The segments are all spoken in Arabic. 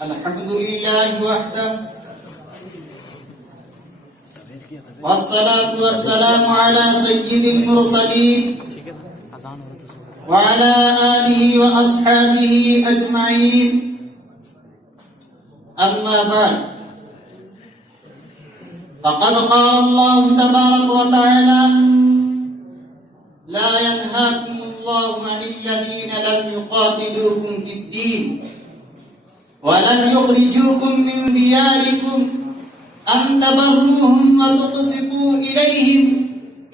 الحمد لله وحده والصلاة والسلام على سيد المرسلين وعلى آله وأصحابه أجمعين. أما بعد، فقد قال الله تبارك وتعالى: لا ينهاكم الله عن الذين لم يقاتلوكم في الدين ولم يخرجوكم من دياركم أن تبروهم وتقسطوا إليهم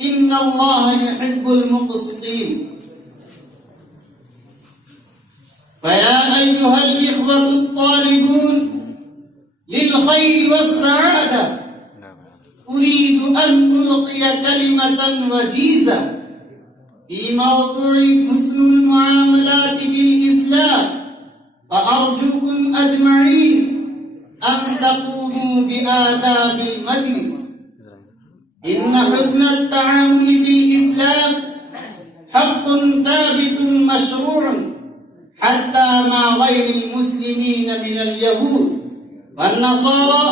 إن الله يحب المقسطين. فيا أيها الإخوة الطالبون للخير والسعادة، أريد أن ألقي كلمة وجيزة في موضوع حسن المعاملات في الإسلام، فأرجوكم أجمعين أن تقوموا بآداب المجلس. إن حسن التعامل في الإسلام حق ثابت مشروع حتى مع غير المسلمين من اليهود والنصارى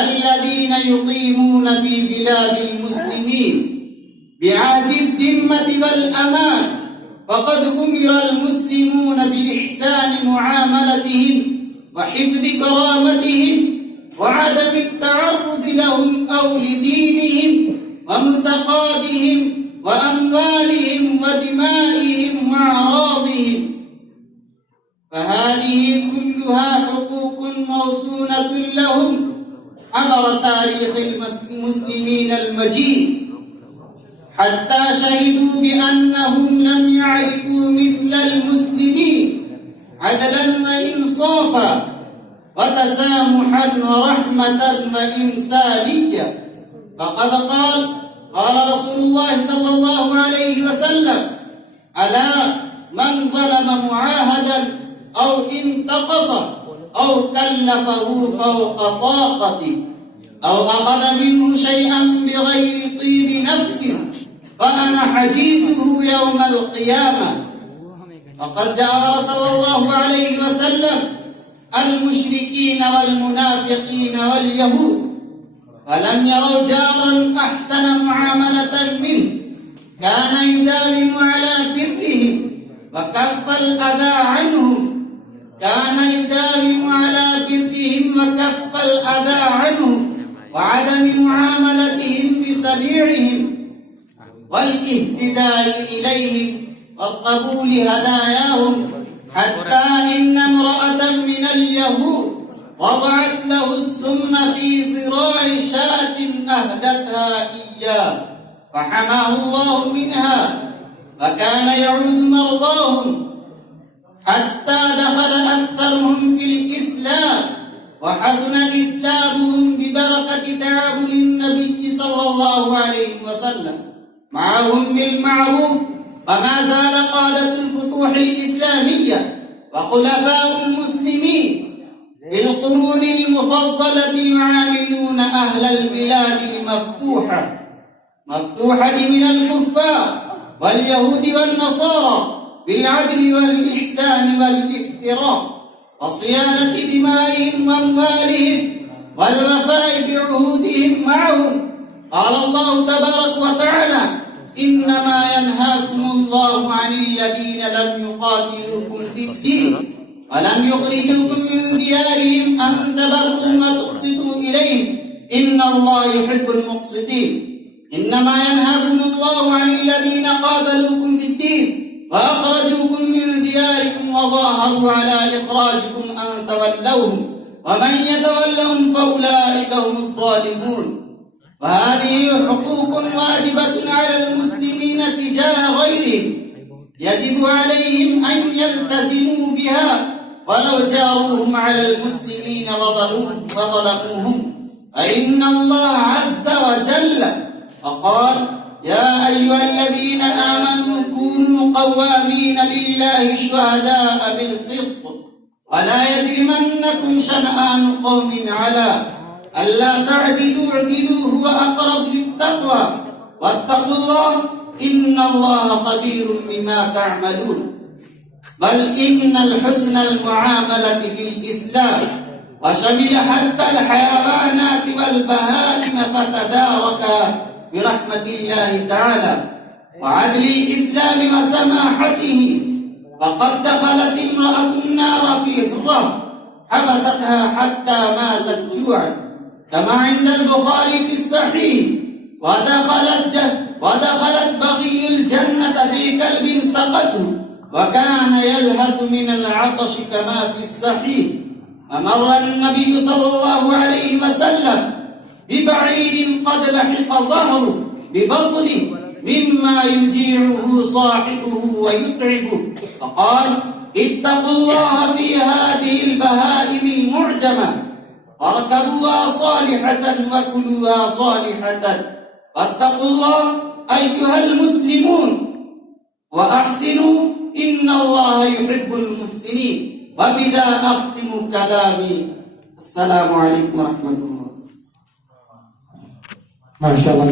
الذين يقيمون في بلاد المسلمين بعهد الذمة والأمان، فقد أمر المسلمون بإحسان معاملتهم وحفظ كرامتهم وعدم التعرض لهم أو لدينهم ومعتقدهم وأموالهم ودمائهم وأعراضهم، فهذه كلها حقوق موصولة لهم عبر تاريخ المسلمين المجيد، حتى شهدوا بأنهم لم يعرفوا مثل المسلمين عدلا وإنصافا وتسامحا ورحمة وإنسانية. فقد قال رسول الله صلى الله عليه وسلم: ألا من ظلم معاهدا أو انتقصه أو كلفه فوق طاقته أو أخذ منه شيئا بغير طيب نفسه فأنا حجيجه يوم القيامة. فقد جابر صلى الله عليه وسلم المشركين والمنافقين واليهود، فلم يروا جارا أحسن معاملة منه، كان يداوم على برهم وكف الأذى عنهم، كان يداوم على برهم وكف الأذى عنهم وعدم معاملتهم بصنيعهم والاهتداء إليهم وقبول هداياهم، حتى إن امرأة من اليهود وضعت له السم في ذراع شاة أهدتها إياه فحماه الله منها، فكان يعود مرضاهم حتى دخل أكثرهم في الإسلام وحسن إسلامهم ببركة تعامل النبي صلى الله عليه وسلم معهم بالمعروف. فما زال قادة الفتوح الإسلامية وخلفاء المسلمين بالقرون المفضلة يعاملون أهل البلاد المفتوحة من الكفار واليهود والنصارى بالعدل والإحسان والاحترام وصيانة دمائهم وأموالهم والوفاء بعهودهم معهم. قال الله تبارك وتعالى: إنما ينهاكم الله عن الذين لم يقاتلوكم في الدين ولم يخرجوكم من ديارهم أن تبروهم وتقسطوا إليهم إن الله يحب المقسطين. إنما ينهاكم الله عن الذين قاتلوكم في الدين وأخرجوكم من دياركم وظاهروا على إخراجكم أن تولوهم ومن يتولهم فأولئك هم الظالمون. وهذه حقوق واجبة على المسلمين تجاه غيرهم، يجب عليهم أن يلتزموا بها ولو جاروهم على المسلمين وظلموهم، فإن الله عز وجل فقال: يا أيها الذين آمنوا كونوا قوامين لله شهداء بالقسط ولا يجرمنكم شنآن قوم على ألا تعدلوا اعدلوا هو أقرب للتقوى واتقوا الله إن الله خبير بما تعملون بل إن الحسن المعاملة في الإسلام وشمل حتى الحيوانات والبهائم فتدارك برحمة الله تعالى وعدل الإسلام وسماحته. فقد دخلت امرأة النار في هرة حبستها حتى ماتت جوعا كما عند البخاري في الصحيح. ودخلت بغي الجنة في كلب سقته وكان يلهث من العطش كما في الصحيح. أمر النبي صلى الله عليه وسلم ببعير قد لحق ظهره ببطنه مما يجيعه صاحبه ويتعبه فقال اتقوا الله في هذه البهائم المعجمة فاركبوها صالحة وكلوها صالحة فاتقوا الله أيها المسلمون وأحسنوا إن الله يحب المحسنين. وبذا أختم كلامي. السلام عليكم ورحمة الله. ما شاء الله.